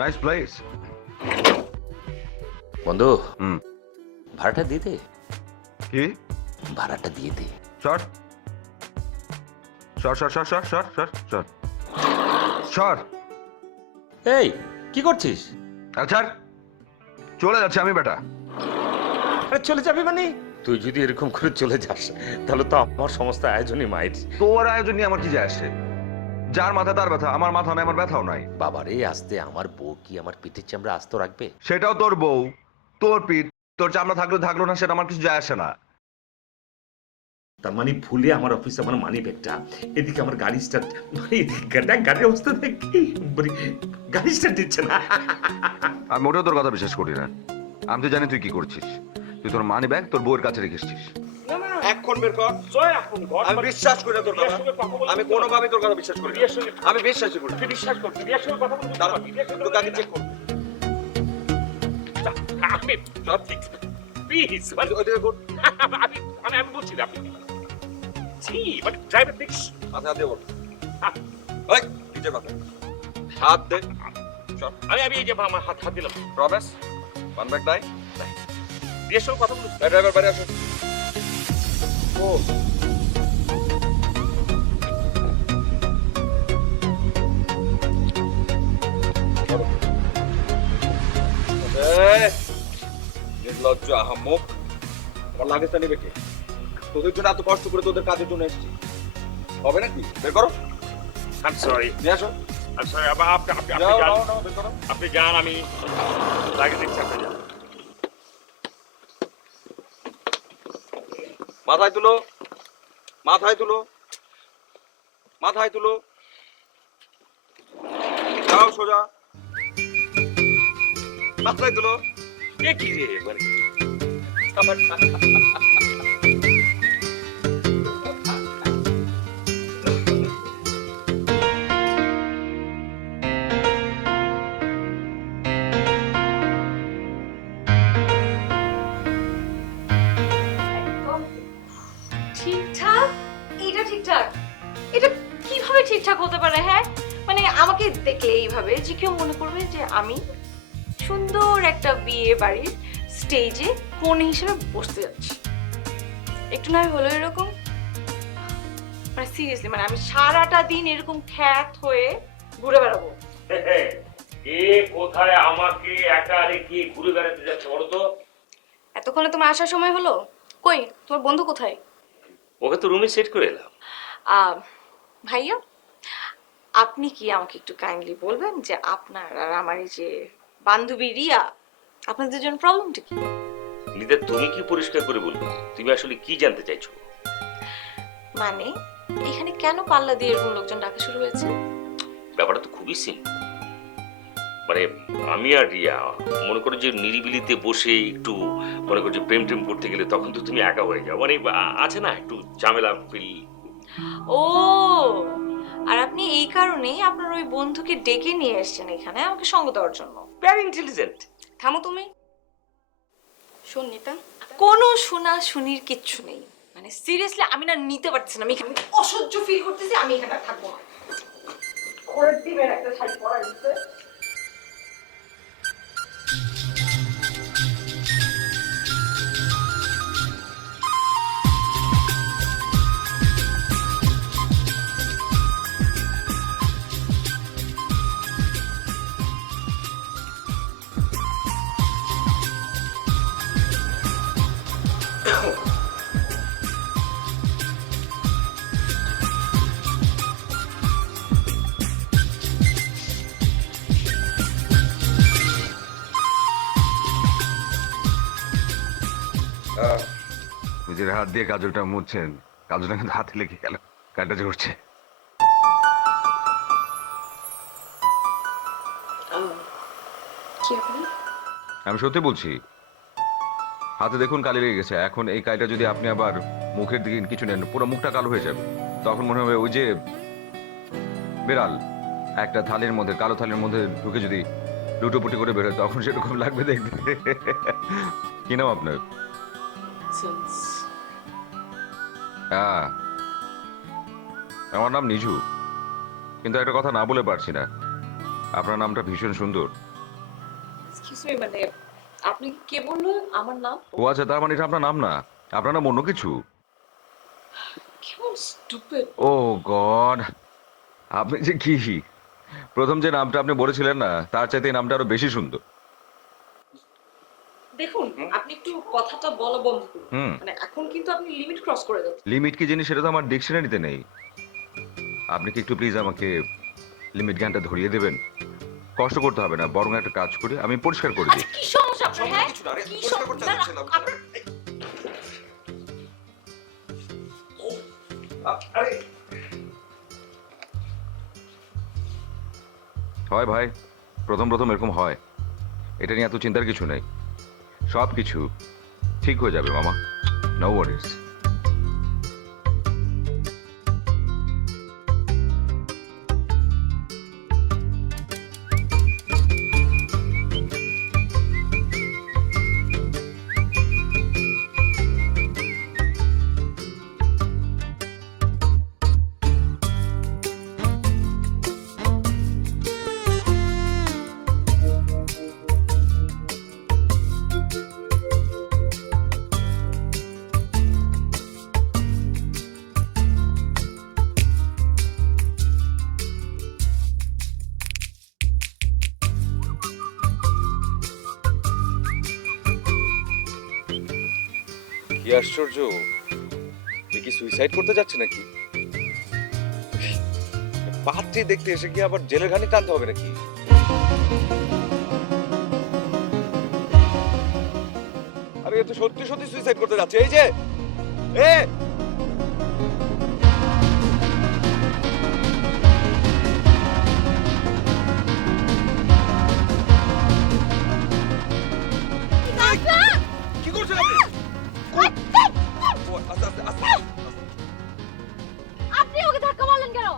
Nice place. বন্ধু হুম। ভাড়াটা দিয়ে দে, কি? ভাড়াটা দিয়ে দে। সর সর সর সর সর সর সর সর সর। এই কি করছিস? আচ্ছা চলে যাচ্ছে আমি বেটা। আরে চলে যাবি মানে? তুই যদি এরকম করে চলে যাস তাহলে তো আমার সমস্ত আয়োজনই মাইর। তোর আয়োজন নিয়ে আমার কি যায় আসে? যার মাথা তার ব্যথা, আমার মাথা নাই, আমার ব্যথাও নাই। বাবারে আসতে, আমার বউ কি আমার পিঠের চামড়া আস্ত রাখবে? সেটাও তোর বউ, তোর পিঠ, তোর চামড়া থাকলে থাকলো না, সেটা আমার কিছু যায় আসে না। তার মানে ভুলে আমার অফিসে আমার মানি ব্যাগটা, এদিকে আমার গাড়ি স্টার্ট, মানে গাড়ির অবস্থা দেখি মানে গাড়ি স্টার্ট দিচ্ছে না। আমি মোটেও তোর কথা বিশ্বাস করি না। আমি তো জানি তুই কি করছিস। তুই তোর মানি ব্যাগ তোর বউয়ের কাছে রেখেছিস। এখন বের কর। আমি বিশ্বাস করি না তোর কথা। আমি কোনোভাবেই তোর কথা বিশ্বাস করি না। আমি বিশ্বাসই করি না। বিশ্বাস করছি, রিয়ার সঙ্গে কথা বলতে দাঁড়া, পারবি, রিয়ার সঙ্গে তোকে আগে চেক কর। আপনি সব ঠিক প্লিজ ওইদিকে কর। আমি আমি বলছি না, আপনি জি মানে ড্রাইভার দেখস মাথা হাত দিয়ে বল। ওই, নিচে মাথা। হাত দে। সর। আমি আমি এই যে আমার হাত হাত দিলাম, প্রমিস? ওয়ান ব্যাক নাই? রিয়ার সঙ্গে কথা বলতে এই ড্রাইভার বাইরে আসো। ও নির্লজ্জ আহাম্মক। আমার লাগেজটা নেবে কে? তোদের জন্য এত কষ্ট করে তোদের কাজের জন্য এসেছি, হবে নাকি? বের করো, আই সরি নিয়ে আসো। আই সরি আপনি আপনি আপনি যাও, যান, নাও, নাও, বের করো। আপনি যান, আমি লাগে দেখছি আপনি যান। মাথায় তুলো, মাথায় তুলো, মাথায় তুলো। যাও সোজা, মাথায় তুলো। এ কি রে মানে একদম ঠিকঠাক। এটা ঠিকঠাক? এটা কিভাবে ঠিকঠাক হতে পারে? হ্যাঁ, মানে আমাকে দেখলে এইভাবে যে কেউ মনে করবে যে আমি সুন্দর একটা বিয়ে বাড়ির স্টেজে কনে হিসেবে বসতে যাচ্ছি। একটু নয় হলো এরকম, মানে সিরিয়াসলি, মানে আমি সারাটা দিন এরকম খ্যাত হয়ে ঘুরে বেড়াবো। কে কোথায় আমাকে একা রেখে ঘুরে বেড়াতে যাচ্ছে বলো তো? এতক্ষণে তোমার আসার সময় হলো? কই তোমার বন্ধু কোথায়? ওকে তো রুমে সেট করে এলাম। ভাইয়া, আপনি কি আমাকে একটু কাইন্ডলি বলবেন যে আপনার আর আমার এই যে বান্ধবী রিয়া, আপনাদের জন্য প্রবলেমটা কি? নিদা তুমি কি পরিষ্কার করে বলবে, তুমি আসলে কি জানতে চাইছো? মানে এখানে কেন পাল্লা দিয়ে এরকম লোকজন ডাকা শুরু হয়েছে? ব্যাপারটা তো খুবই সিম্পল। মানে আমি আর রিয়া মনে করো যে নিরিবিলিতে বসে একটু মনে করো যে প্রেম টেম করতে গেলে তখন তো তুমি একা হয়ে যাও, মানে আছে না একটু ঝামেলা ফিল। ও, আর আপনি এই কারণেই আপনার ওই বন্ধুকে ডেকে নিয়ে এসেছেন এখানে আমাকে সঙ্গ দেওয়ার জন্য। Very intelligent. থামো তুমি। শোন নিতা, কোনো শোনা শুনির কিচ্ছু নেই। মানে সিরিয়াসলি আমি না নিতে পারছি না, আমি এখানে অসহ্য ফিল করতেছি, আমি এখানে আর থাকবো না। ঘরের ডিমের একটা শাড়ি পরা দিচ্ছে। নিজের হাত দিয়ে কাজলটা মুছছেন, কাজলটা কিন্তু হাতে লেগে গেল, কানটা ঝরছে। কি আপনি? আমি সত্যি বলছি, হাতে দেখুন কালি লেগে গেছে। এখন এই কালিটা যদি আপনি আবার মুখের দিকে কিছু নেন, পুরো মুখটা কালো হয়ে যাবে। তখন মনে হবে ওই যে বেড়াল একটা থালির মধ্যে, কালো থালির মধ্যে ঢুকে যদি লুটোপুটি করে বেরোয়, তখন সেরকম লাগবে দেখতে। কি নাম আপনার? হ্যাঁ, আমার নাম নিঝু, কিন্তু একটা কথা না বলে পারছি না। আপনার নামটা ভীষণ সুন্দর। এক্সকিউজ মি, মানে আপনি কে বললো আমার নাম? ও আচ্ছা, তার মানে এটা আপনার নাম না, আপনার নাম অন্য কিছু। কেমন স্টুপিড। ও গড, আপনি যে কি, প্রথম যে নামটা আপনি বলেছিলেন না, তার চাইতে এই নামটা আরো বেশি সুন্দর। দেখুন, আপনি একটু কথাটা বলা বন্ধ করুন। হুম। মানে এখন কিন্তু আপনি লিমিট ক্রস করে যাচ্ছেন। লিমিট কি জিনিস সেটা তো আমার ডিকশনারিতে নেই। আপনি কি একটু প্লিজ আমাকে লিমিট জ্ঞানটা ধরিয়ে দেবেন? কষ্ট করতে হবে না, বরং একটা কাজ করি, আমি পরিষ্কার করে দিই। আচ্ছা, কি সমস্যা আপনার? হ্যাঁ, কিছু না, আরে, কি পরিষ্কার করতে সমস্যা? যাচ্ছিলাম। আপনার আরে হয় ভাই, প্রথম প্রথম এরকম হয়, এটা নিয়ে এত চিন্তার কিছু নেই, সব কিছু ঠিক হয়ে যাবে মামা, নো ওয়ারিস। কি আশ্চর্য, এ কি সুইসাইড করতে যাচ্ছে নাকি? পাত্রী দেখতে এসে কি আবার জেলের ঘানি টানতে হবে নাকি? আরে এ তো সত্যি সত্যি সুইসাইড করতে যাচ্ছে। এই যে এ কি করছেন আপনি? ও, আস্তে আস্তে আস্তে আপনি ওকে ধাক্কা মারলেন কেন?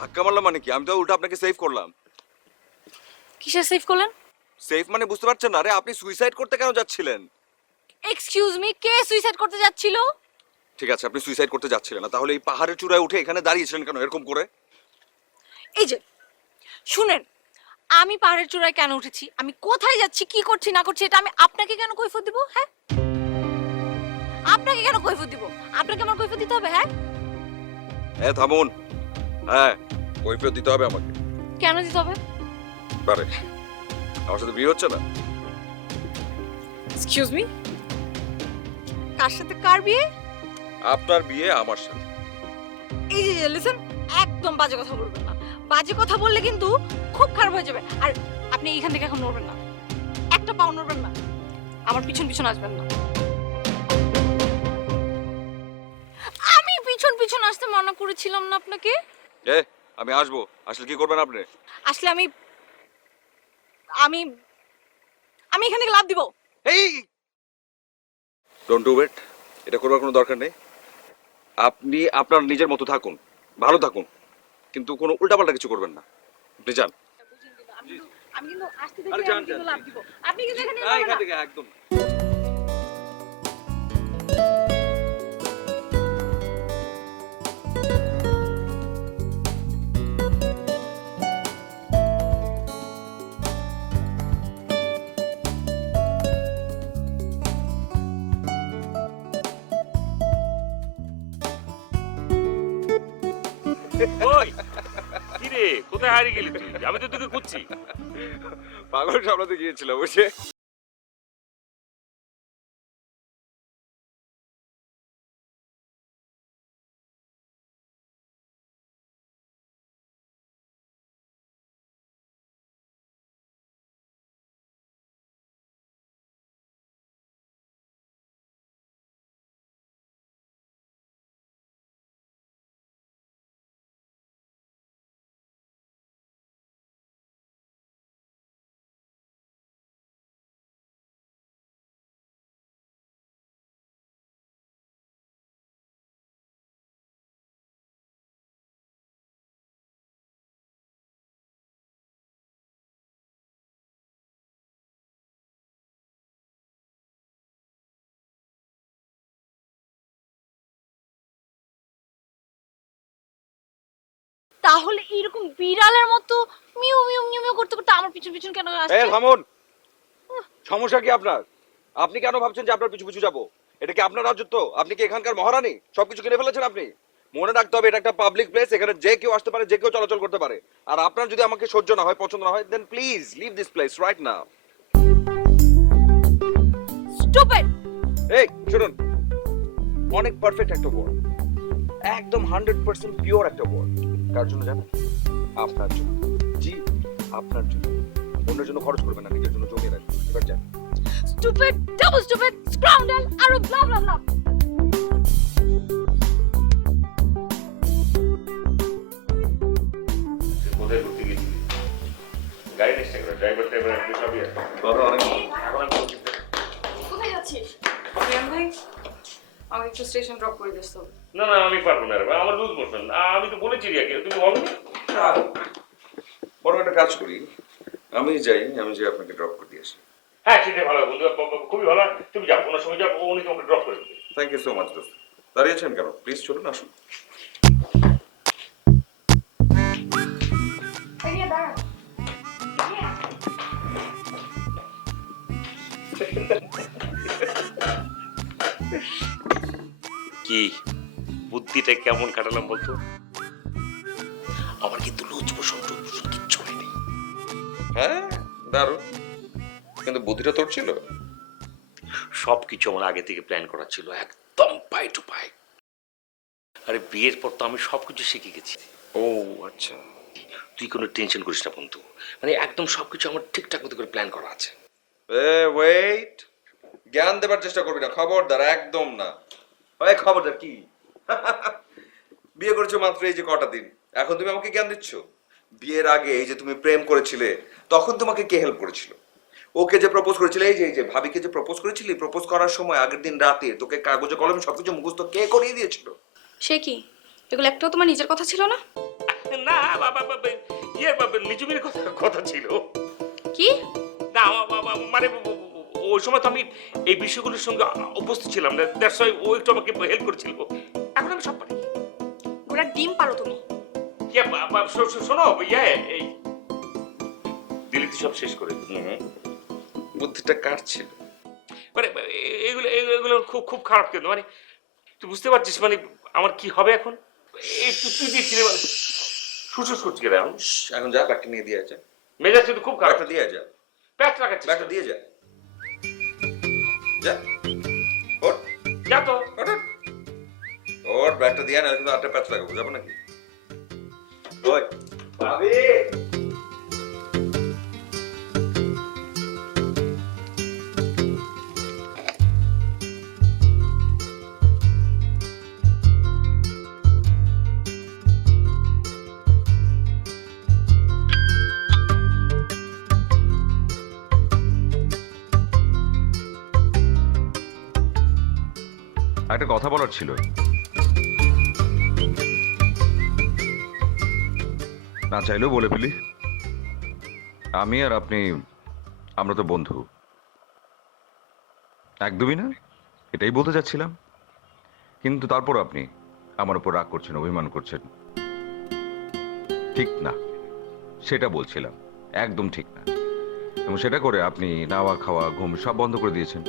ধাক্কা মারলাম মানে কি? আমি তো উল্টা আপনাকে সেভ করলাম। কিসের সেভ করলেন? সেফ মানে বুঝতে পারছেন না? আরে আপনি সুইসাইড করতে কেন যাচ্ছিলেন? এক্সকিউজ মি, কে সুইসাইড করতে যাচ্ছিল? ঠিক আছে, আপনি সুইসাইড করতে যাচ্ছিলেন না, তাহলে এই পাহাড়ের চূড়ায় উঠে এখানে দাঁড়িয়েছিলেন কেন এরকম করে? এই যে শুনেন, আমি পাহাড়ের চূড়ায় কেন উঠেছি, আমি কোথায় যাচ্ছি, কি করছি না করছি, এটা আমি আপনাকে কেন কৈফিয়ত দিব? হ্যাঁ, আপনাকে কেন কৈফিয়ত দিব? আপনাকে আমার কৈফিয়ত দিতে হবে? হ্যাঁ, হ্যাঁ থামুন। হ্যাঁ, কৈফিয়ত দিতে হবে আমাকে। কেন দিতে হবে? পারে আমার সাথে বিয়ে হচ্ছে না? এক্সকিউজ মি, কার সাথে কার বিয়ে? আপনার বিয়ে আমার সাথে। এই যে লিসেন, একদম বাজে কথা বলবেন না। বাজে কথা বললে কিন্তু খুব খারাপ হয়ে যাবে। আর আপনি এইখান থেকে এখন নড়বেন না, একটা পাও নড়বেন না, আমার পিছন পিছন আসবেন না। আমি পিছন পিছন আসতে মানা করেছিলাম না আপনাকে? এ আমি আসবো, আসলে কি করবেন আপনি? আসলে আমি আমি আমি এখান থেকে লাফ দিব। এই ডোন্ট ডু ইট, এটা করবার কোনো দরকার নেই। আপনি আপনার নিজের মতো থাকুন, ভালো থাকুন, কিন্তু কোনো উল্টাপাল্টা কিছু করবেন না। আপনি যান। আমি কিন্তু আসতে আরে দেখে যান, আমি কিন্তু যান, লাফ দিব। আপনি কিন্তু এখানে হ্যাঁ, নড়বেন এখান না। থেকে একদম। ওই কি রে, কোথায় হারিয়ে গেলি তুই? আমি তো তোকে খুঁজছি। পাগল সামলাতে গিয়েছিলাম, বুঝছে? তাহলে এরকম বিড়ালের মতো মিউ মিউ মিউ মিউ করতে করতে আমার পিছন পিছন কেন আসছে? এই থামুন, সমস্যা কি আপনার? আপনি কেন ভাবছেন যে আপনার পিছু পিছু যাবো? এটা কি আপনার রাজত্ব? আপনি কি এখানকার মহারানী? সবকিছু কিনে ফেলেছেন আপনি? মনে রাখতে হবে এটা একটা পাবলিক প্লেস, এখানে যে কেউ আসতে পারে, যে কেউ চলাচল করতে পারে। আর আপনার যদি আমাকে সহ্য না হয়, পছন্দ না হয়, then please leave this place right now. Stupid! এই শুনুন, অনেক পারফেক্ট একটা ওয়ার্ড, একদম 100% পিওর একটা ওয়ার্ড। কার জন্য জানেন? আপনার জন্য। জি, আপনার জন্য। অন্যের জন্য খরচ করবেন না, নিজের জন্য জমিয়ে রাখবেন। এবার যান। স্টুপিড, ডাবল স্টুপিড, স্কাউন্ডাল আর ব্লা ব্লা ব্লা। কোথায় ঘুরতে গেছিলি? গাড়ি নিস না, ড্রাইভার টাইভার আপনি সবই আছে। এখন আমি বলছি, কোথায় যাচ্ছিস? রিয়ান ভাই, আমাকে একটু স্টেশন ড্রপ করে দিস তো। না না আমি পারবো না রে ভাই, আমার লুজ মোশন। আমি তো বলেছি রিয়াকে, তুমি বলো না। বড় একটা কাজ করি, আমি যাই, আমি যে আপনাকে ড্রপ করে দিয়ে আসি। হ্যাঁ সেটাই ভালো বন্ধু, খুবই ভালো। তুমি যাও, কোনো সময় যাও, উনি তোমাকে ড্রপ করে দেবে। থ্যাংক ইউ সো মাচ দোস্ত। দাঁড়িয়েছেন কেন? প্লিজ চলুন, আসুন। রিয়া দাঁড়া। রিয়া। কি বুদ্ধিটা কেমন কাটালাম বলতো? আমার কিন্তু লুজ মোশন কিচ্ছু হয়নি। হ্যাঁ, দারুণ। কিন্তু বুদ্ধিটা তোর ছিল। সবকিছু আমার আগে থেকে প্ল্যান করা ছিল, একদম পাই টু পাই। আরে বিয়ের পর তো আমি সবকিছু শিখে গেছি। ও আচ্ছা। তুই কোনো টেনশন করিস না বন্ধু, মানে একদম সবকিছু আমার ঠিকঠাক মতো করে প্ল্যান করা আছে। ওয়েট, জ্ঞান দেবার চেষ্টা করবি না, খবরদার, একদম না। ওই খবরদার কি? বিয়ে করেছো মাত্র এই যে কটা দিন, এখন তুমি আমাকে জ্ঞান দিচ্ছ? বিয়ের আগে এই যে তুমি প্রেম করেছিলে, তখন তোমাকে কে হেল্প করেছিল? ওকে যে প্রপোজ করেছিলে, এই যে ভাবিকে যে প্রপোজ করেছিলি, প্রপোজ করার সময় আগের দিন রাতে তোকে কাগজে কলমে সবকিছু মুখস্থ কে করিয়ে দিয়েছিল? সে কি? এগুলো একটাও তোমার নিজের কথা ছিল না? না নিজুমির কথা ছিল। কি? না মানে ওই সময় তো আমি এই বিষয়গুলোর সঙ্গে উপস্থিত ছিলাম না, দ্যাটস ওয়াই ও একটু আমাকে হেল্প করেছিল। এখন আমি সব পারি। ঘোড়ার ডিম পারো তুমি। শোনো এই দিল্লিতে সব শেষ করে বুদ্ধিটা কার ছিল? মানে এগুলো এগুলো খুব খুব খারাপ, কিন্তু মানে তুই বুঝতে পারছিস মানে আমার কি হবে এখন? এই তুই দিচ্ছিলে মানে সুসুস করছি রে এখন। এখন যা, ব্যাগটা নিয়ে দিয়ে যা। মেজাজ কিন্তু খুব খারাপ। ব্যাগটা দিয়ে যা, প্যাচ লাগাচ্ছিস। ব্যাগটা দিয়ে যা। যা, ওঠ, যা তো। ওঠ, ওঠ। ওঠ, ব্যাগটা দিয়ে না, কিন্তু আটটা প্যাচ লাগাবো, যাবো নাকি? ওই ভাবি, একটা কথা বলার ছিল। না চাইলেও বলে ফেলি, আমি আর আপনি, আমরা তো বন্ধু। একদমই না, এটাই বলতে যাচ্ছিলাম। কিন্তু তারপর আপনি আমার উপর রাগ করছেন, অভিমান করছেন। ঠিক না, সেটা বলছিলাম, একদম ঠিক না। এবং সেটা করে আপনি নাওয়া খাওয়া ঘুম সব বন্ধ করে দিয়েছেন।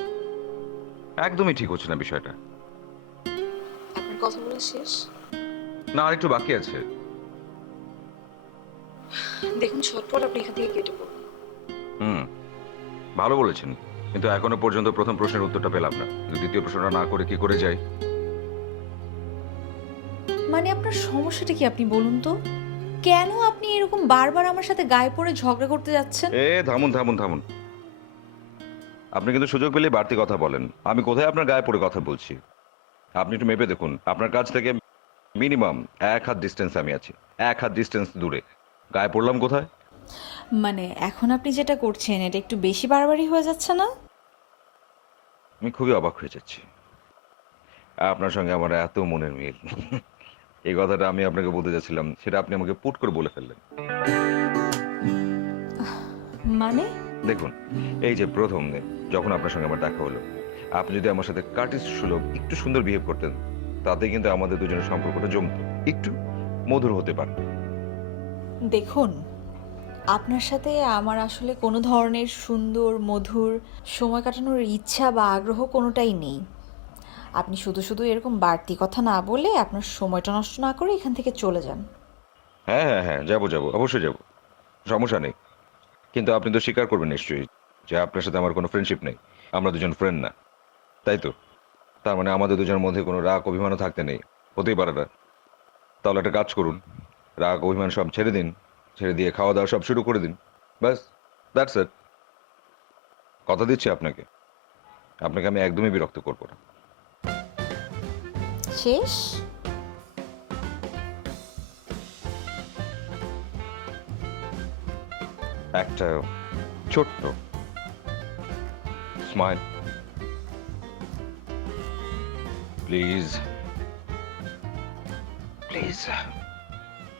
একদমই ঠিক হচ্ছে না বিষয়টা। আপনার কথা বলা শেষ? না, আর একটু বাকি আছে। দেখুন ঝটপট আপনি এখান থেকে কেটে পড়ুন। ভালো বলেছেন, কিন্তু এখনো পর্যন্ত প্রথম প্রশ্নের উত্তরটা পেলাম না। কিন্তু দ্বিতীয় প্রশ্নটা না করে কি করে যাই? মানে আপনার সমস্যাটা কি আপনি বলুন তো? কেন আপনি এরকম বারবার আমার সাথে গায়ে পড়ে ঝগড়া করতে যাচ্ছেন? থামুন থামুন থামুন। আপনি কিন্তু সুযোগ পেলে বাড়তি কথা বলেন। আমি কোথায় আপনার গায়ে পড়ে কথা বলছি? আপনি একটু মেপে দেখুন, আপনার কাছ থেকে মিনিমাম 1 হাত ডিস্টেন্স আমি আছি, 1 হাত ডিস্টেন্স দূরে। গায়ে পড়লাম কোথায়? মানে এখন আপনি যেটা করছেন এটা একটু বেশি বাড়াবাড়ি হয়ে যাচ্ছে না? আমি খুবই অবাক হয়ে যাচ্ছি, আপনার সঙ্গে আমার এত মনের মিল। এই কথাটা আমি আপনাকে বলতে যাচ্ছিলাম, সেটা আপনি আমাকে পুট করে বলে ফেললেন। মানে দেখুন, এই যে প্রথম দিন যখন আপনার সঙ্গে আমার দেখা হলো, আপনি যদি আমার সাথে কার্টিস সুলভ একটু সুন্দর বিহেভ করতেন, তাতে কিন্তু আমাদের দুজনের সম্পর্কটা জমতো, একটু মধুর হতে পারত। দেখুন, আপনার সাথে আমার আসলে কোনো ধরনের সুন্দর মধুর সময় কাটানোর ইচ্ছা বা আগ্রহ কোনোটাই নেই। আপনি শুধু শুধু এরকম বাড়তি কথা না বলে আপনার সময়টা নষ্ট না করে এখান থেকে চলে যান। হ্যাঁ হ্যাঁ হ্যাঁ, যাবো যাবো, অবশ্যই যাবো, সমস্যা নেই। কিন্তু আপনি তো স্বীকার করবেন নিশ্চয়ই যে আপনার সাথে আমার কোনো ফ্রেন্ডশিপ নেই, আমরা দুজন ফ্রেন্ড না, তাই তো? তার মানে আমাদের দুজনের মধ্যে কোনো রাগ অভিমানও থাকতে নেই, হতেই পারে না। তাহলে একটা কাজ করুন, রাগ অভিমান সব ছেড়ে দিন, ছেড়ে দিয়ে খাওয়া দাওয়া সব শুরু করে দিন, ব্যাস, দ্যাটস ইট। কথা দিচ্ছি আপনাকে, আপনাকে আমি একদমই বিরক্ত করবো না। শেষ? একটা ছোট্ট স্মাইল প্লিজ, প্লিজ।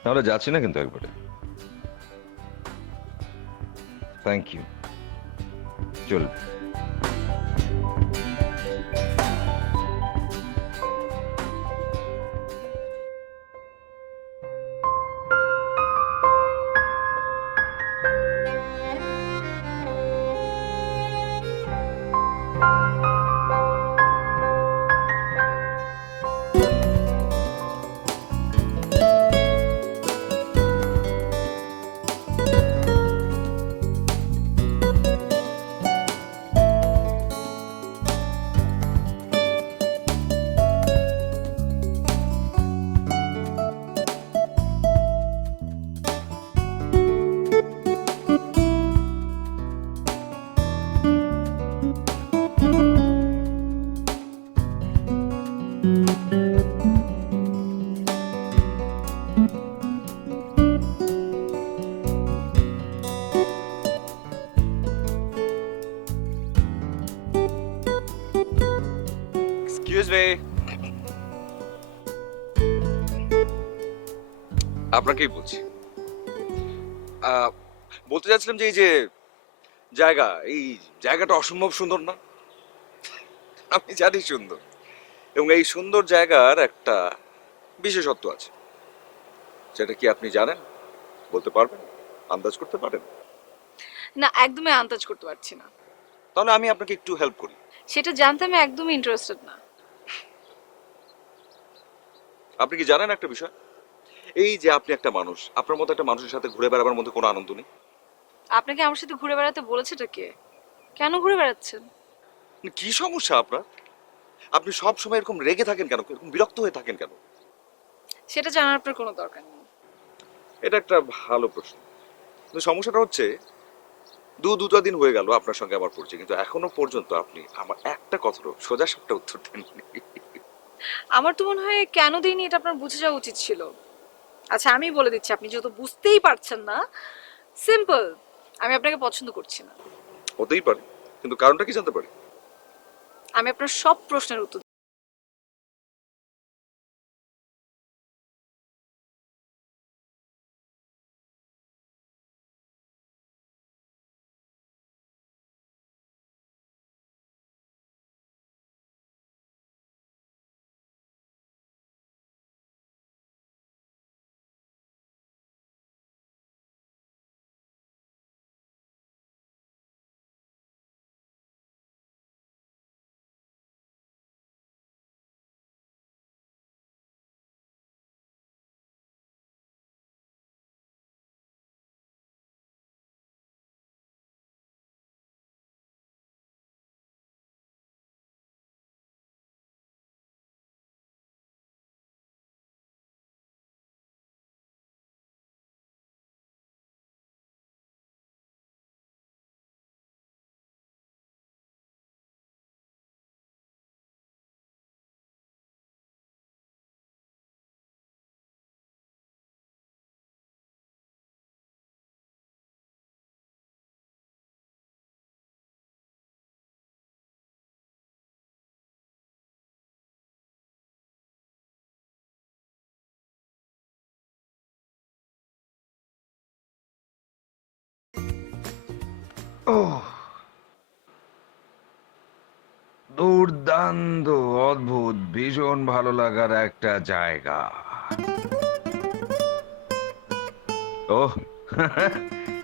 তাহলে যাচ্ছি না কিন্তু একবারে। থ্যাংক ইউ, চল। এক্সকিউজ মি, আপনাকেই বলছি। বলতে চাচ্ছিলাম যে এই যে জায়গা, এই জায়গাটা অসম্ভব সুন্দর না? আমি জানি সুন্দর, এবং এই সুন্দর জায়গার একটা বিশেষত্ব আছে। সেটা কি আপনি জানেন? বলতে পারবেন? আন্দাজ করতে পারেন? না, একদমই আন্দাজ করতে পারছি না। তাহলে আমি আপনাকে একটু হেল্প করি। সেটা জানতে আমি একদমই ইন্টারেস্টেড না। আপনি কি জানেন একটা বিষয়? এই যে আপনি একটা মানুষ, আপনার মতো একটা মানুষের সাথে ঘুরে বেড়াবার মধ্যে কোনো আনন্দ নেই। আপনাকে আমার সাথে ঘুরে বেড়াতে বলেছেটা কে? কেন ঘুরে বেড়াচ্ছেন? কি সমস্যা আপনার? আপনি সব সময় এরকম রেগে থাকেন কেন, এরকম বিরক্ত হয়ে থাকেন কেন? সেটা জানার আপনার কোনো দরকার নেই। এটা একটা ভালো প্রশ্ন। কিন্তু সমস্যাটা হচ্ছে, দুটো দিন হয়ে গেল আপনার সঙ্গে আমার পরিচয়, কিন্তু এখনো পর্যন্ত আপনি আমার একটা কথারও সোজা সাপটা উত্তর দেননি। আমার তো মনে হয় কেন দিইনি এটা আপনার বুঝে যাওয়া উচিত ছিল। আচ্ছা, আমি বলে দিচ্ছি, আপনি যেহেতু বুঝতেই পারছেন না, সিম্পল, আমি আপনাকে পছন্দ করছি না। হতেই পারে, কিন্তু কারণটা কি জানতে পারি? আমি আপনার সব প্রশ্নের উত্তর ওহ, দুর্দান্ত, অদ্ভুত, ভীষণ ভালো লাগার একটা জায়গা। ও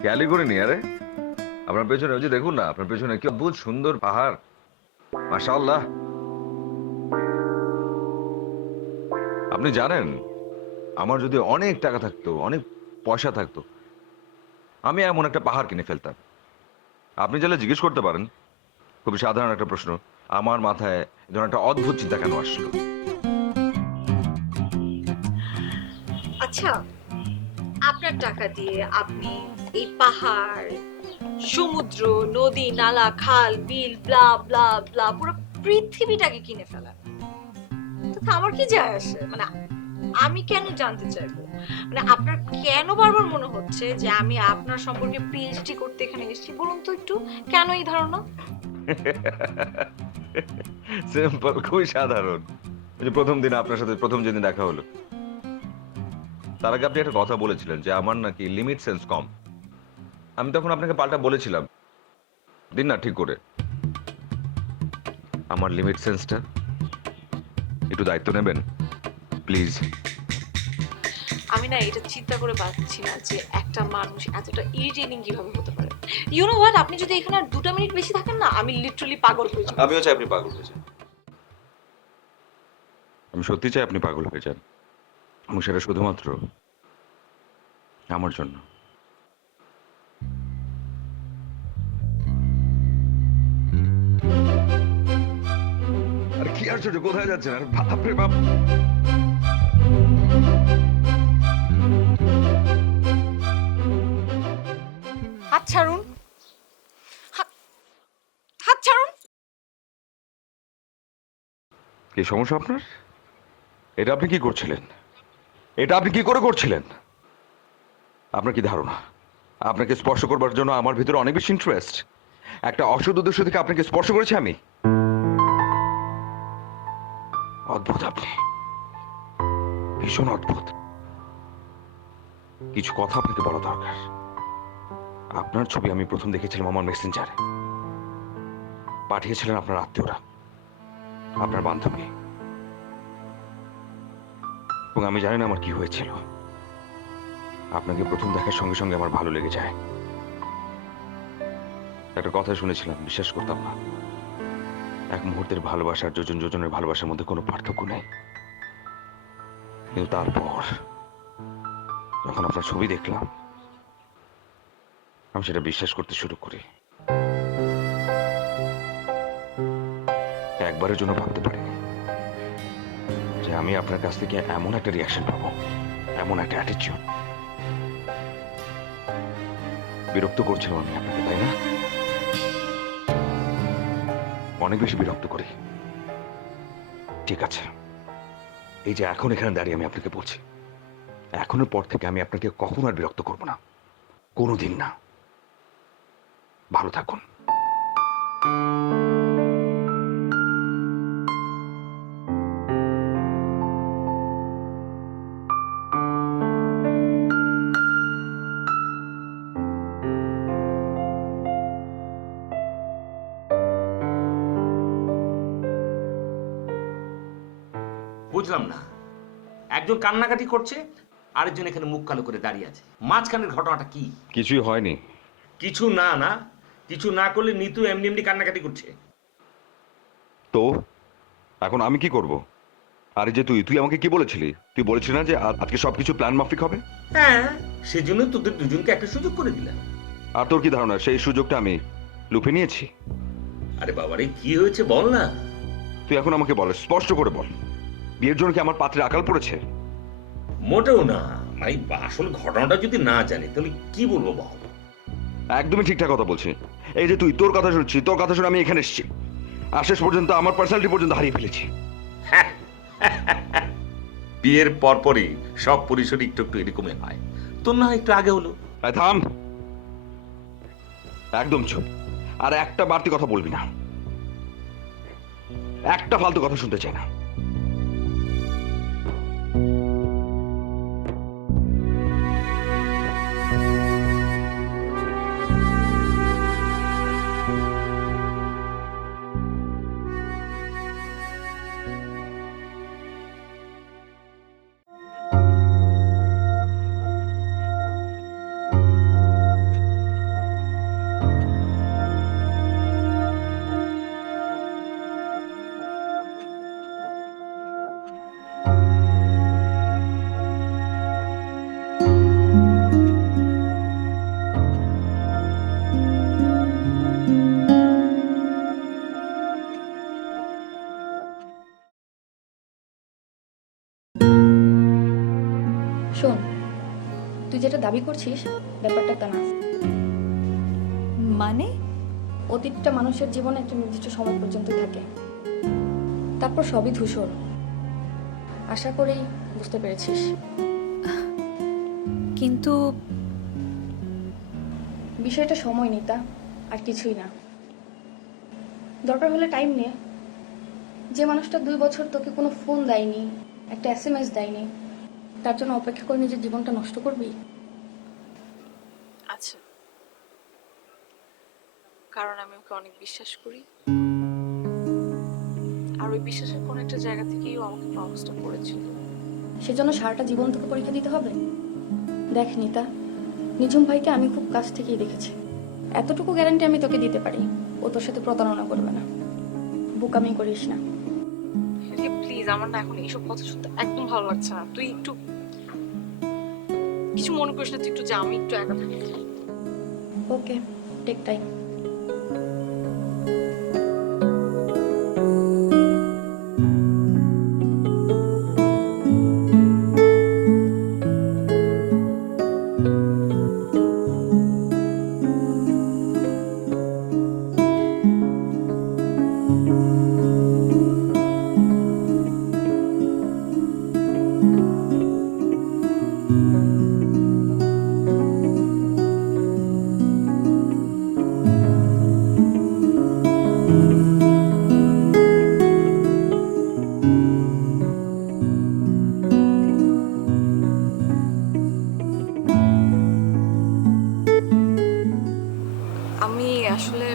খেয়ালই করিনি। আরে আপনার পেছনে ওই যে দেখুন না, আপনার পেছনে কি অদ্ভুত সুন্দর পাহাড়, মাশাআল্লাহ। আপনি জানেন, আমার যদি অনেক টাকা থাকতো, অনেক পয়সা থাকতো, আমি এমন একটা পাহাড় কিনে ফেলতাম। আপনি চাইলে জিজ্ঞেস করতে পারেন, খুবই সাধারণ একটা প্রশ্ন, আমার মাথায় এই ধরনের একটা অদ্ভুত চিন্তা কেন আসলো। আচ্ছা, আপনার টাকা দিয়ে আপনি এই পাহাড়, সমুদ্র, নদী, নালা, খাল, বিল, ব্লা ব্লা ব্লা পুরো পৃথিবীটাকে কিনে ফেলেন, তাতে আমার কি যায় আসে? মানে আমি কেন জানতে চাইবো, মানে আপনার কেন বারবার মনে হচ্ছে যে আমি আপনার সম্পর্কে পিএইচডি করতে এখানে এসেছি? বলুন তো একটু, কেন এই ধারণা? সিম্পল, খুবই সাধারণ। এই যে প্রথম দিন আপনার সাথে প্রথম যেদিন দেখা হলো, তার আগে আপনি একটা কথা বলেছিলেন যে আমার নাকি লিমিট সেন্স কম। আমি তখন আপনাকে পাল্টা বলেছিলাম, দিন না ঠিক করে আমার লিমিট সেন্সটা একটু দায়িত্ব নেবেন প্লিজ। আমি না এটা চিন্তা করে পাচ্ছি না যে একটা মানুষ এতটা ইরিটেটিং কিভাবে হতে পারে। ইউ নো হোয়াট, আপনি যদি এখানে আর 2টা মিনিট বেশি থাকেন না, আমি লিটারালি পাগল হয়ে যাব। আমিও চাই আপনি পাগল হয়ে যান। আমি সত্যি চাই আপনি পাগল হয়ে যান, এবং সেটা শুধুমাত্র আমার জন্য। আর কি আশ্চর্য, কোথায় যাচ্ছেন? আর বাপরে বাপ। হাত ছাড়ুন, হাত হাত ছাড়ুন। কি সমস্যা আপনার? এটা আপনি কি করছিলেন? এটা আপনি কি করে করছিলেন? আপনার কি ধারণা আপনাকে স্পর্শ করবার জন্য আমার ভিতরে অনেক বেশি ইন্টারেস্ট? একটা অসৎ উদ্দেশ্য থেকে আপনাকে স্পর্শ করেছি আমি? অদ্ভুত আপনি, ভীষণ অদ্ভুত। কিছু কথা আপনাকে বলা দরকার। আপনার ছবি আমি প্রথম দেখেছিলাম আমার মেসেঞ্জারে, পাঠিয়েছিলেন আপনার আত্মীয়রা, আপনার বান্ধবী, এবং আমি জানি না আমার কি হয়েছিল। আপনাকে প্রথম দেখার সঙ্গে সঙ্গে আমার ভালো লেগে যায়। একটা কথা শুনেছিলাম, বিশ্বাস করতাম না। এক মুহূর্তের ভালোবাসার যোজন যোজনের ভালোবাসার মধ্যে কোনো পার্থক্য নেই। কিন্তু তারপর যখন আপনার ছবি দেখলাম, আমি সেটা বিশ্বাস করতে শুরু করি। একবারের জন্য ভাবতে পারিনি যে আমি আপনার কাছ থেকে এমন একটা রিয়াকশন পাবো, এমন একটা অ্যাটিটিউড। বিরক্ত করছিলাম আমি আপনাকে, তাই না? অনেক বেশি বিরক্ত করি। ঠিক আছে, এই যে এখন এখানে দাঁড়িয়ে আমি আপনাকে বলছি, এখনের পর থেকে আমি আপনাকে কখনো আর বিরক্ত করব না, কোনোদিন না। ভালো থাকুন। বুঝলাম না, একজন কান্নাকাটি করছে, আরেকজন এখানে মুখ কালো করে দাঁড়িয়ে আছে। মাঝখানের ঘটনাটা কি? কিছুই হয়নি। কিছু না না, কিছু না করলে নিতু এমনি এমনি কান্নাকাটি করছে। তো এখন আমি কি করব? আরে যে তুই আমাকে কি বলেছিলি? তুই বলেছিলি না যে আজকে সবকিছু প্ল্যান মাফিক হবে? হ্যাঁ, সেজন্য তোদের দুজনকে একটা সুযোগ করে দিলাম। আর তোর কি ধারণা সেই সুযোগটা আমি লুফে নিয়েছি? আরে বাবারে, কি হয়েছে বল না। তুই এখন আমাকে বল, স্পষ্ট করে বল, বিয়ের জন্য কি আমার পাত্রে আকাল পড়েছে? মোটেও না, মানে আসল ঘটনাটা যদি না জানি তাহলে কি বলবো বল। একদমই ঠিকঠাক কথা বলছি। এই যে তুই, তোর কথা শুনছি, তোর কথা শুনে আমি এখানে এসেছি, আর শেষ পর্যন্ত আমার পার্সোনালিটি পর্যন্ত হারিয়ে ফেলেছি। বিয়ের পরপরই সব পরিসর একটু একটু এরকমই হয়, তোর না হয় একটু আগে হলো। আয় থাম, একদম চুপ। আর একটা বাড়তি কথা বলবি না, একটা ফালতু কথা শুনতে চাই না। যেটা দাবি করছিস ব্যাপারটা তা না। মানে? অতীতটা মানুষের জীবনে একটা নির্দিষ্ট সময় পর্যন্ত থাকে, তারপর সবই ধূসর। আশা করি বুঝতে পেরেছিস। কিন্তু বিষয়টা সময় নিতা, আর কিছুই না। দরকার হলে টাইম নে। যে মানুষটা 2 বছর তোকে কোনো ফোন দেয়নি, একটা SMS দেয়নি, তার জন্য অপেক্ষা করে নিজের জীবনটা নষ্ট করবি? আচ্ছা, কারণ আমি ওকে অনেক বিশ্বাস করি, আর ওই বিশ্বাসের কোনো একটা জায়গা থেকেই ও আমাকে প্রপোজটা করেছিল। সেজন্য সারাটা জীবন তোকে পরীক্ষা দিতে হবে? দেখ নিতা, নিঝুম ভাইকে আমি খুব কাছ থেকেই দেখেছি। এতটুকু গ্যারান্টি আমি তোকে দিতে পারি, ও তোর সাথে প্রতারণা করবে না। বোকামি করিস না। প্লিজ, আমার না এখন এইসব কথা শুনতে একদম ভালো লাগছে না। তুই একটু কিছু মনে করিস না, তুই একটু যা, আমি একটু একা থাকি। ওকে, টেক টাইম। আমি আসলে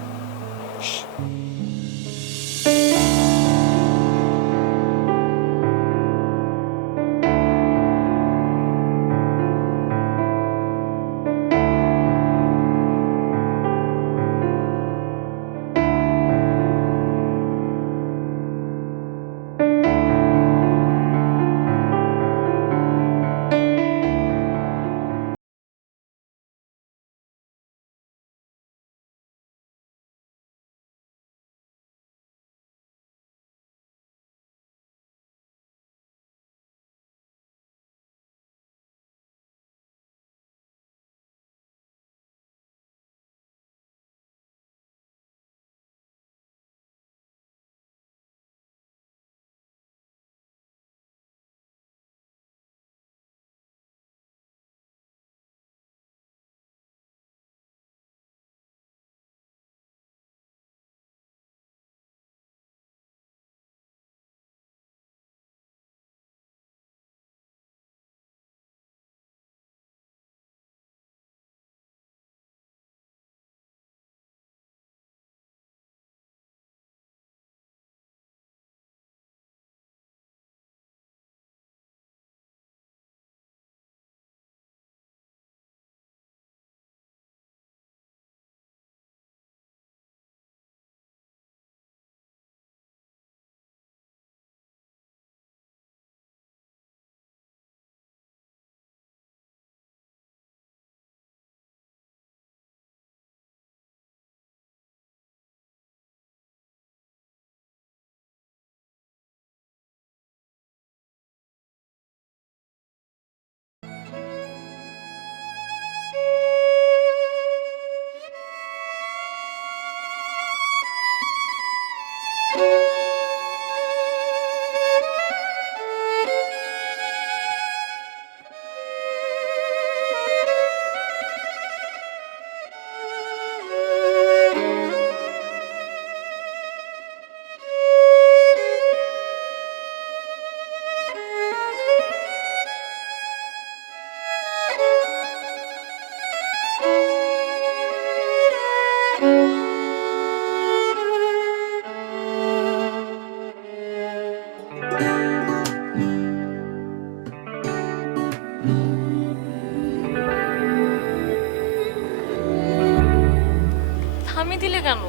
থামিয়ে দিলে কেন?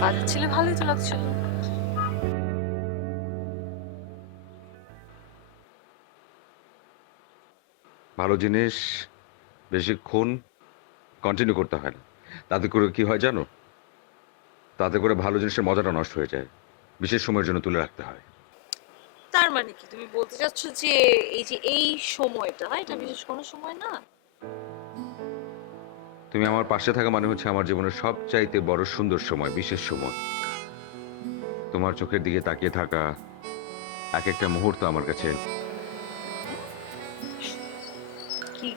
বাজাচ্ছিলে, ভালোই তো লাগছিল। ভালো জিনিস বেশিক্ষণ কন্টিনিউ করতে হয় না। তাতে করে কি হয় জানো? তাতে করে ভালো জিনিসের মজাটা নষ্ট হয়ে যায়। বিশেষ সময়ের জন্য তুলে রাখতে হয়। তার মানে কি তুমি বলতে চাচ্ছ যে এই সময়টা এটা বিশেষ কোনো সময় না? তুমি আমার পাশে থাকা মানে হচ্ছে আমার জীবনের সবচাইতে বড় সুন্দর সময়, বিশেষ সময়। তোমার চোখের দিকে তাকিয়ে থাকা এক একটা মুহূর্ত আমার কাছে কি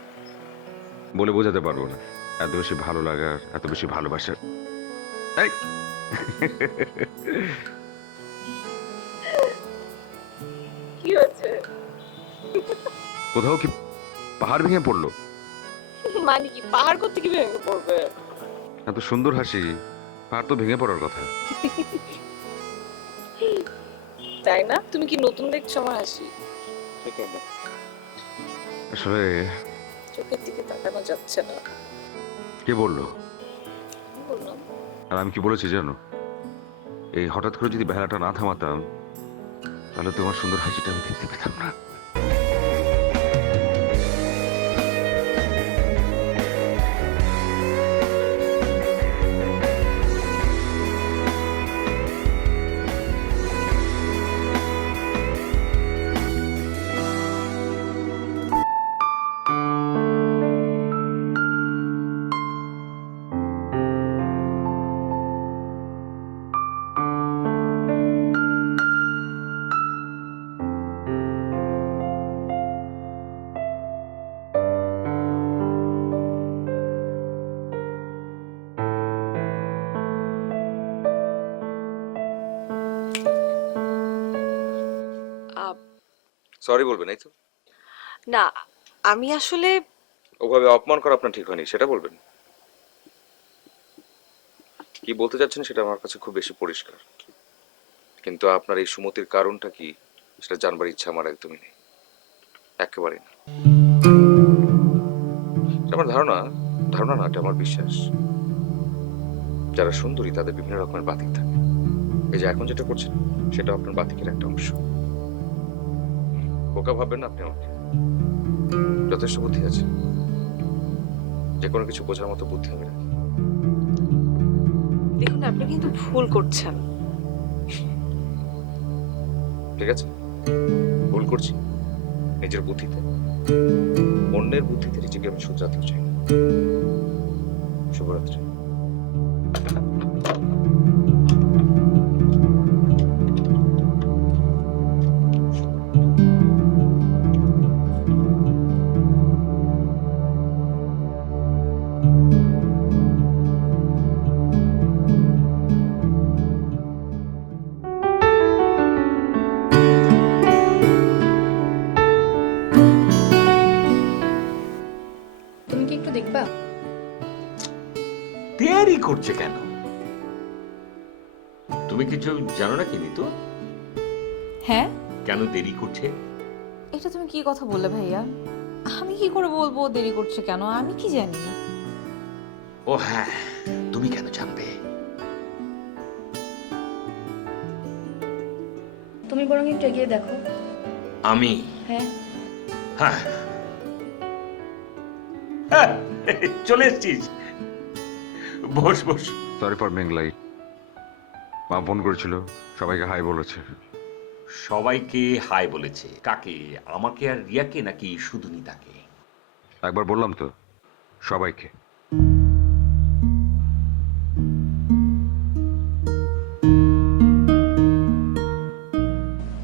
বলে বোঝাতে পারবো না। এত বেশি ভালো লাগার, এত বেশি ভালোবাসার। এই! কি হয়েছে? কোথাও কি পাহাড় ভেঙে পড়লো? মানে কি পাহাড় করতে কি ভেঙে পড়বে? এত সুন্দর হাসি, পাহাড় তো ভেঙে পড়ার কথা। তাই না? তুমি কি নতুন দেখছো আমার হাসি? আসলে চোখের দিকে তাকানো যাচ্ছে না। কে বললো? বললাম আর আমি কি বলেছি জানো? এই হঠাৎ করে যদি বেহালাটা না থামাতাম, তাহলে তোমার সুন্দর হাসিটা আমি দেখতে পেতাম না। সরি বলবেন, এই তো। না, আমি আসলে ওভাবে অপমান করা আপনার ঠিক হয়নি, সেটা বলবেন। কি বলতে চাচ্ছেন সেটা আমার কাছে খুব বেশি পরিষ্কার, কিন্তু আপনার এই সুমতির কারণটা কি সেটা জানবার ইচ্ছা আমার একদমই নেই, একেবারেই না। এটা আমার ধারণা, ধারণা না, এটা আমার বিশ্বাস। যারা সুন্দরী তাদের বিভিন্ন রকমের বাতিক থাকে। এই যে এখন যেটা করছেন সেটা আপনার বাতিকের একটা অংশ। বোকা ভাববেন না আপনি আমাকে, যথেষ্ট বুদ্ধি আছে, যে কোনো কিছু বোঝার মতো বুদ্ধি আমি রাখি। দেখুন আপনি কিন্তু ভুল করছেন। ঠিক আছে, ভুল করছি নিজের বুদ্ধিতে, অন্যের বুদ্ধিতে নিজেকে আমি শুধরাতে চাই না। শুভরাত্রি। তুমি কি একটু দেখবা? দেরি করছে কেন? তুমি কিছু জানো না কি নিতু? হ্যাঁ, কেন দেরি করছে? এটা তুমি কি কথা বললে ভাইয়া? আমি কি করে বলবো দেরি করছে কেন? আমি কি জানি? ও হ্যাঁ, তুমি কেন জানবে? তুমি বরং একটু এগিয়ে দেখো। আমি? হ্যাঁ। হ্যাঁ হ্যাঁ, চলে এসছিস, boss boss. Sorry for being late. মা ফোন করেছিল, সবাইকে হাই বলেছে। সবাইকে হাই বলেছে? কাকে? আমাকে আর রিয়াকে নাকি শুধু নিতাকে? একবার বললাম তো, সবাইকে।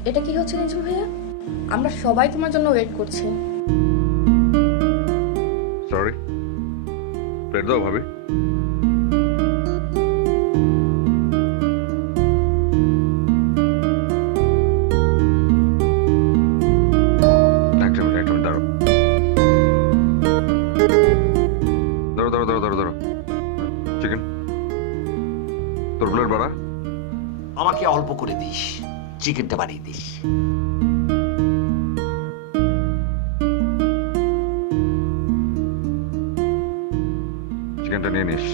এটা কি হচ্ছে নিঝুম ভাইয়া? আমরা সবাই তোমার জন্য ওয়েট করছি। সরি, প্লেট দাও ভাবি। একটা মিনিট দাঁড়ো। ধরো ধরো ধরো ধরো ধরো, চিকেন। তোর প্লেট বাড়া। আমাকে অল্প করে দিস, চিকেনটা বাড়িয়ে দিস। চিকেনটা নিয়ে নিস।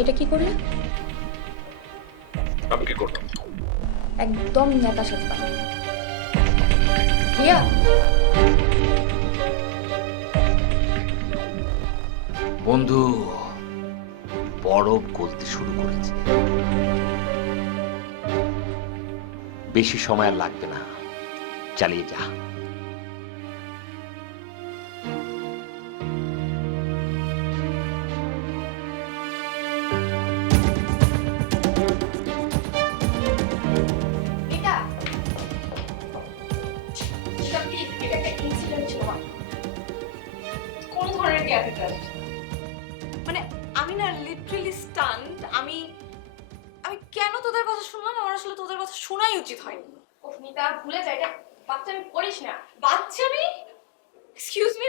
এটা কি করলে? আমি কি করলাম? একদম নেতা সাজবা। রিয়া, বন্ধু বরফ গলতে শুরু করেছে, বেশি সময় আর লাগবে না, চালিয়ে যা। এটা একটা ইনসিডেন্ট ছিল মাত্র। কোনো ধরনের ক্যারেক্টার। মানে আমি না লিটারালি স্টান্ড। আমি কেন তোদের কথা শুনলাম? আমার আসলে তোদের কথা শোনাই উচিত হয়নি। ওহ নিতা, ভুলে যা, এটা বাচ্চামি করিস না। বাচ্চামি? এক্সকিউজ মি,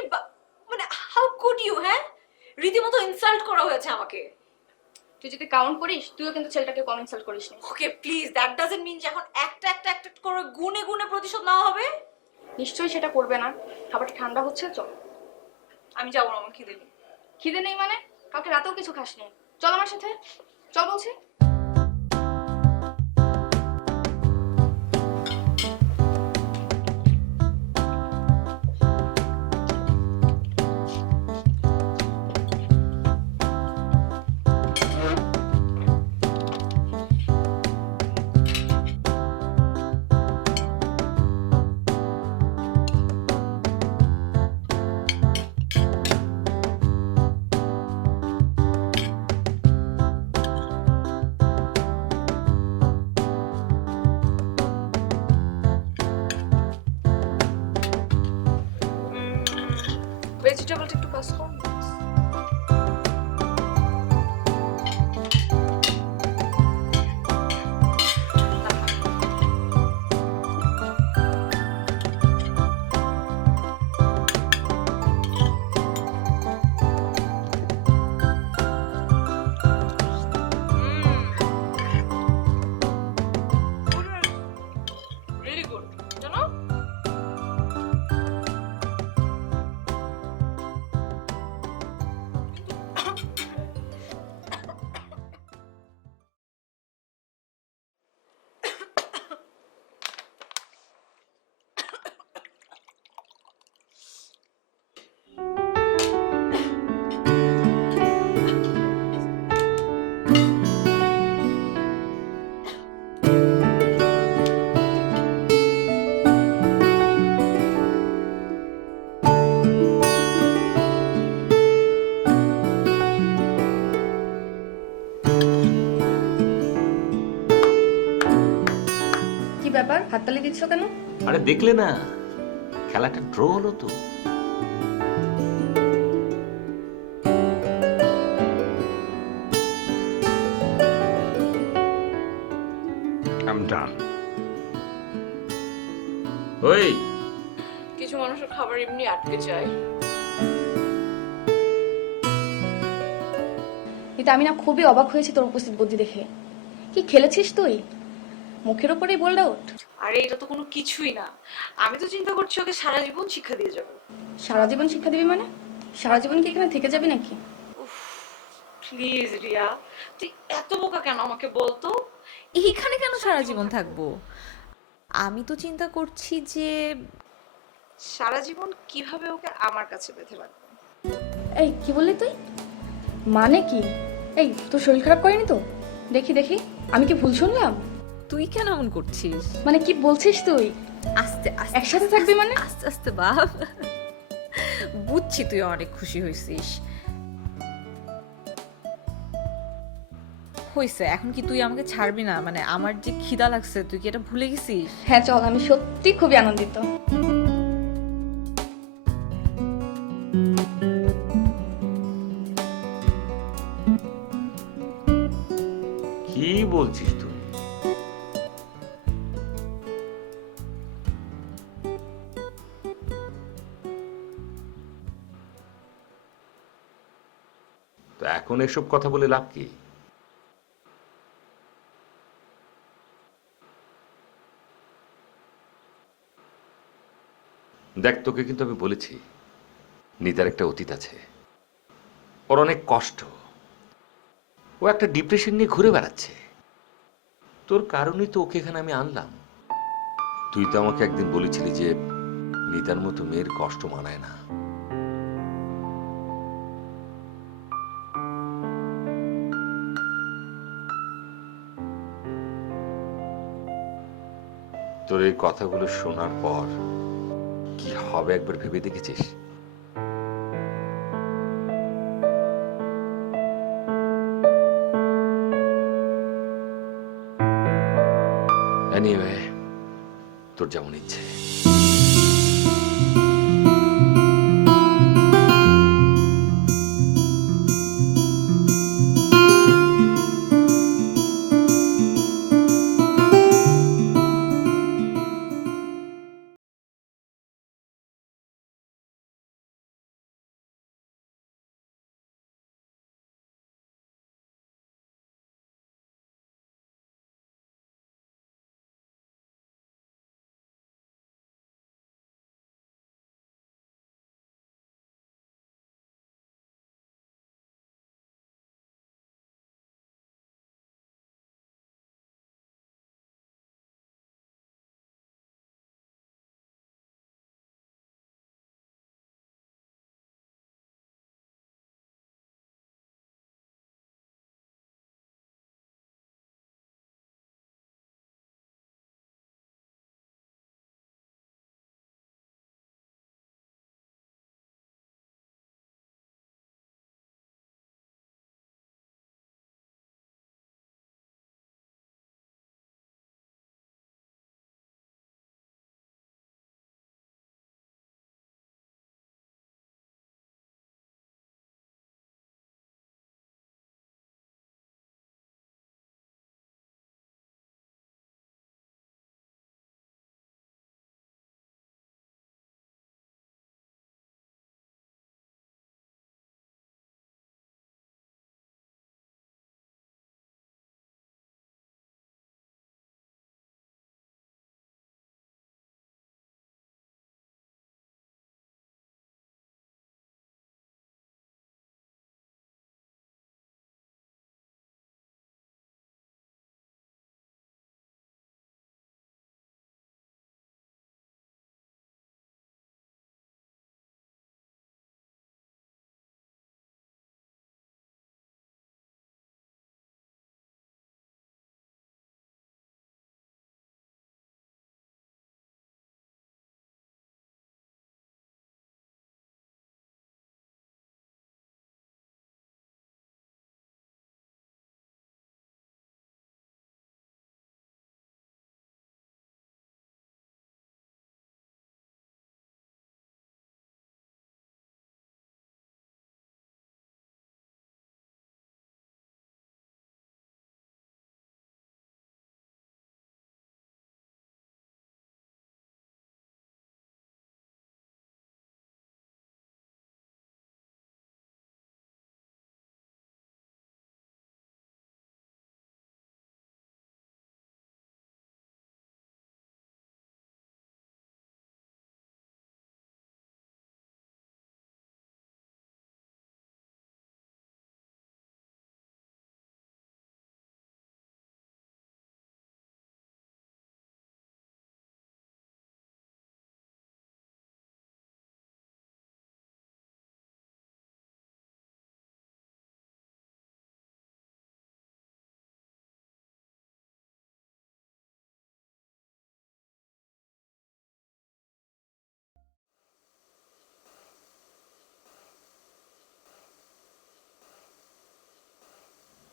মানে হাউ কুড ইউ? হ্যাঁ, রীতিমতো ইনসাল্ট করা হয়েছে আমাকে। তুই যদি কাউন্ট করিস, তুইও কিন্তু ছেলেটাকে কম ইনসাল্ট করিস না। Okay please, that doesn't mean যে এখন একটা করে গুনে গুনে প্রতিশোধ নেওয়া হবে। নিশ্চয়ই সেটা করবে না। খাবারটা ঠান্ডা হচ্ছে, চল। আমি যাবো না, আমার খিদে নেই। খিদে নেই মানে? কালকে রাতেও কিছু খাসনি। চল আমার সাথে, চল বলছি। ভেজিটেবলটা একটু পাস কর। Really good, জানো? কি ব্যাপার, হাততালি দিচ্ছ কেন? আরে দেখলে না, খেলাটা ড্র হলো তো। I'm done. ওই কিছু মানুষের খাবার এমনি আটকে যায়। নিতা, আমি না খুবই অবাক হয়েছি তোর উপস্থিত বুদ্ধি দেখে। কি খেলেছিস তুই? মুখের ওপরেই বোল্ড আউট। আরে এটা তো কোনো কিছুই না। আমি তো চিন্তা করছি ওকে সারা জীবন শিক্ষা দিয়ে যাবো। সারা জীবন শিক্ষা দিবি মানে? সারা জীবন কি এখানে থেকে যাবি নাকি? প্লিজ রিয়া, তুই এত বোকা কেন আমাকে বলতো? এইখানে কেন সারা জীবন থাকবো? আমি তো চিন্তা করছি যে সারা জীবন কিভাবে ওকে আমার কাছে বেঁধে রাখবো। এই কি বললি তুই? মানে কি? এই তোর শরীর খারাপ করেনি তো? দেখি দেখি, আমি কি ভুল শুনলাম? তুই কেন এমন করছিস? মানে কি বলছিস তুই? আস্তে আস্তে একসাথে থাকবি মানে? আস্তে আস্তে বাপ, বুঝছি তুই অনেক খুশি হয়েছিস। হইছে, এখন কি তুই আমাকে ছাড়বি না? মানে আমার যে খিদা লাগছে, তুই কি এটা ভুলে গেছিস? হ্যাঁ চল, আমি সত্যি খুবই আনন্দিত। কি বলছিস তুই? তো এখন এসব কথা বলে লাভ কি? দেখ, তোকে কিন্তু আমি বলেছি নিতার একটা অতীত আছে, ওর অনেক কষ্ট। ও একটা ডিপ্রেশন নিয়ে ঘুরে বেড়াচ্ছে। তোর কারণেই তো ওকে এখানে আমি আনলাম। তুই তো আমাকে একদিন বলেছিলি যে নিতার মতো মেয়ের কষ্ট মানায় না। তোর এই কথাগুলো শোনার পর কি হবে একবার ভেবে দেখেছিস? এনিওয়ে, তোর যেমন ইচ্ছে।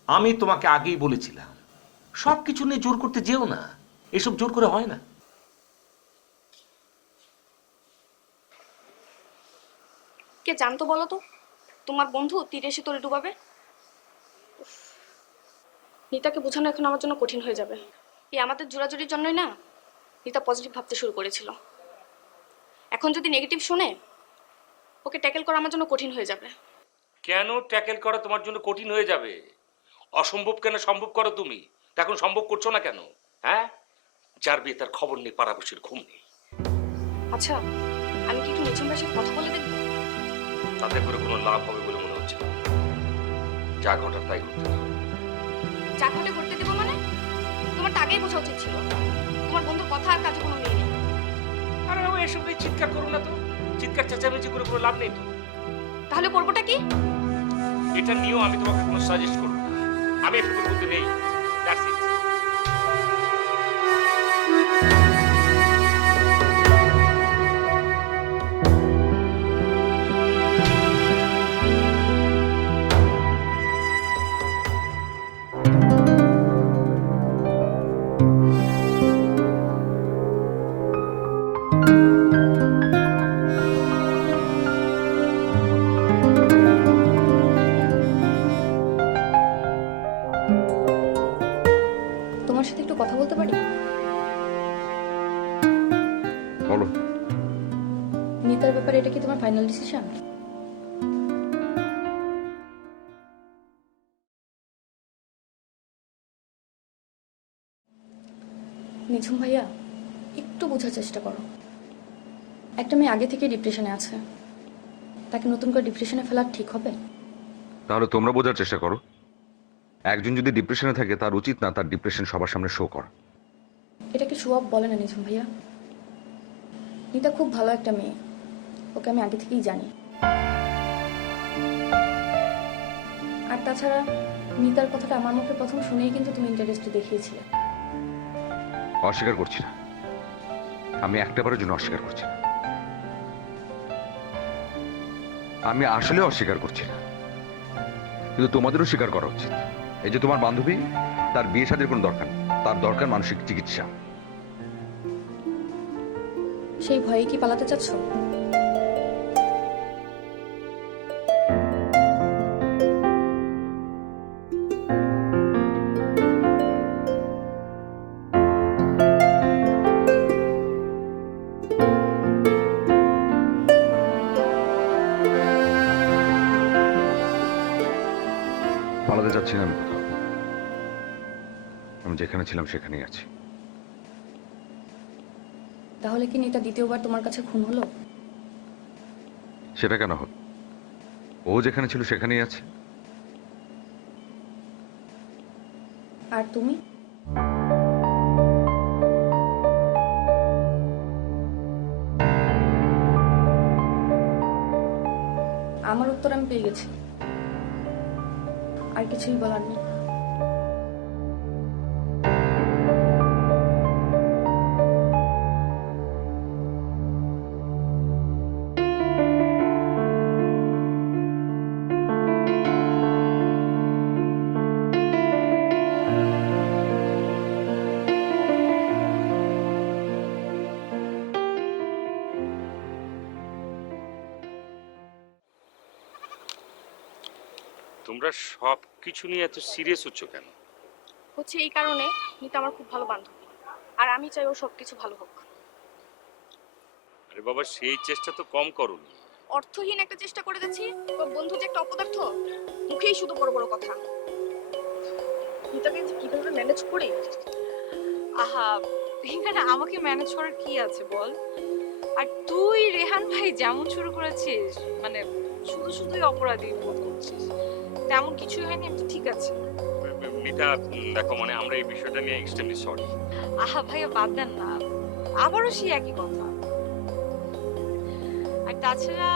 আমি তোমাকে আগেই বলেছিলাম সবকিছু নিয়ে জোর করতে যেও না। এসব জোর করে হয় না। কে জানতো বলো তো তোমার বন্ধু তীরে এসে তোরে ডুবাবে? উফ, নিতাকে বোঝানো এখন আমার জন্য কঠিন হয়ে যাবে। এই আমাদের জোরাজুরির জন্যই না নিতা পজিটিভ ভাবতে শুরু করেছিল। এখন যদি নেগেটিভ শুনে ওকে ট্যাকেল করা আমার জন্য কঠিন হয়ে যাবে। কেন ট্যাকেল করা তোমার জন্য কঠিন হয়ে যাবে? অসম্ভব কেন সম্ভব করো তুমি? তা এখন সম্ভব করছো না কেন? হ্যাঁ, যার বিয়ে তার খবর নেই, পাড়াবসির ঘুম নেই। আচ্ছা, আমি কি একটু নিঝুম ভাষায় কথা বলে দেখবো? তাতে করে কোনো লাভ হবে বলে মনে হচ্ছে না। যা ঘটার তাই ঘটতে দাও। যা ঘটে ঘটতে দেবো মানে? তোমার তো আগেই বোঝা উচিত ছিল। তোমার বন্ধুর কথা আর কাজে কোনো মিল নেই। আরে বাবা, এসব নিয়ে চিৎকার করো না তো। চিৎকার চেঁচামেচি করে কোনো লাভ নেই তো। তাহলে করবোটা কি? এটা নিয়েও আমি তোমাকে কোনো সাজেস্ট করবো না। আমি একটু বলতে নেই। That's it. তোমার সাথে একটু কথা বলতে পারি? বলো। নিতার ব্যাপারে এটা কি তোমার ফাইনাল ডিসিশন? নিঝুম ভাইয়া, একটু বোঝার চেষ্টা করো। একটা মেয়ে আগে থেকে ডিপ্রেশনে আছে, তাকে নতুন করে ডিপ্রেশনে ফেলা ঠিক হবে? তাহলে তোমরা বোঝার চেষ্টা করো। একজন যদি ডিপ্রেশনে থাকে তার উচিত না তার ডিপ্রেশন সবার সামনে শো করা। এটাকে শো অফ বলে না নিঝুম ভাইয়া। নিতা খুব ভালো একটা মেয়ে, ওকে আমি আগে থেকেই জানি। আর তাছাড়া নিতার কথাটা আমার মুখে প্রথম শুনেই কিন্তু তুমি ইন্টারেস্ট দেখিয়েছিলে। অস্বীকার করছি না, আমি একটাবারের জন্য অস্বীকার করছি না। আমি আসলে অস্বীকার করছি না, কিন্তু তোমাদেরও স্বীকার করা উচিত। এই যে তোমার বান্ধবী, তার বিয়ে শাদীর কোনো দরকার নেই, তার দরকার মানসিক চিকিৎসা। সেই ভয়ে কি পালাতে চাচ্ছ? পালাতে যাচ্ছি না আমি কোথাও। আমি যেখানে ছিলাম সেখানেই আছি। তাহলে কি নিতা দ্বিতীয়বার তোমার কাছে খুন হলো? সেটা কেন হল? ও যেখানে ছিল সেখানেই আছে। আর তুমি? আমার উত্তর আমি পেয়ে গেছি, আর কিছুই বলার নেই। তোমরা সব কিছু নিয়ে এত সিরিয়াস হচ্ছ কেন? হচ্ছে এই কারণে, নিতা আমার খুব ভালো বান্ধবী, আর আমি চাই ও সবকিছু ভালো হোক। আরে বাবা, সেই চেষ্টা তো কম করোনি। অর্থহীন একটা চেষ্টা করে যাচ্ছি। তোর বন্ধু যে একটা অপদার্থ, মুখেই শুধু বড় বড় কথা। নিতাকে যে কিভাবে ম্যানেজ করি। আহা, এখানে আমাকে ম্যানেজ করার কি আছে বল? আর তুই রেহান ভাই যেমন শুরু করেছিস, মানে শুধু শুধুই অপরাধী বোধ করছিস, তেমন কিছুই হয়নি। আমি তো ঠিক আছে। মিতা, দেখো, মানে আমরা এই বিষয়টা নিয়ে এক্সট্রিমলি সরি। আহা ভাইয়া, বাদ দেন না, আবারও সেই একই কথা। আর তাছাড়া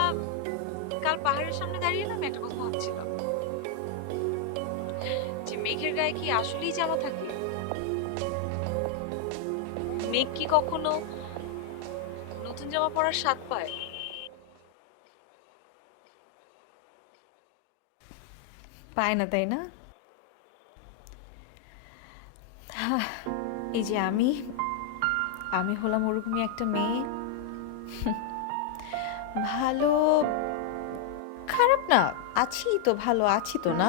কাল পাহাড়ের সামনে দাঁড়িয়ে না আমি একটা কথা ভাবছিলাম, যে মেঘের গায়ে কি আসলেই জামা থাকে? মেঘ কি কখনো নতুন জামা পরার স্বাদ পায়? পায় না, তাই না? এই যে আমি আমি হলাম ওরকমই একটা মেয়ে। ভালো খারাপ না, আছি তো, ভালো আছি তো, না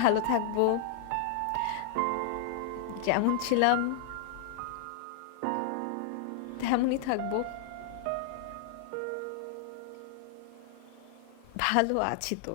ভালো থাকবো, যেমন ছিলাম তেমনই থাকবো। ভালো আছি তো।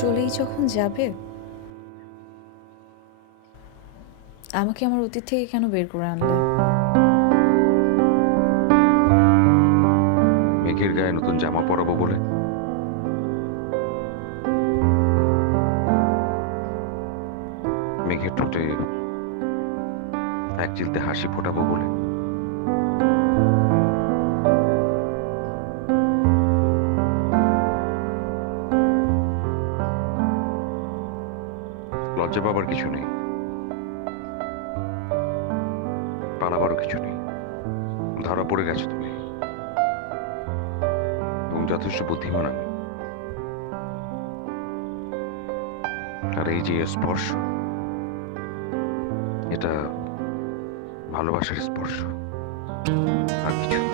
চলেই যখন যাবে, আমাকে আমার অতীত থেকে কেন বের করে আনলে? মেঘের গায়ে নতুন জামা পরাবো বলে? মেঘের ঠোঁটে এক চিলতে হাসি ফোটাবো বলে? লজ্জা পাবার কিছু নেই, পালাবারও কিছু নেই। ধরা পড়ে গেছো তুমি, এবং যথেষ্ট বুদ্ধিমান আমি। আর এই যে স্পর্শ, এটা ভালোবাসার স্পর্শ, আর কিছু না।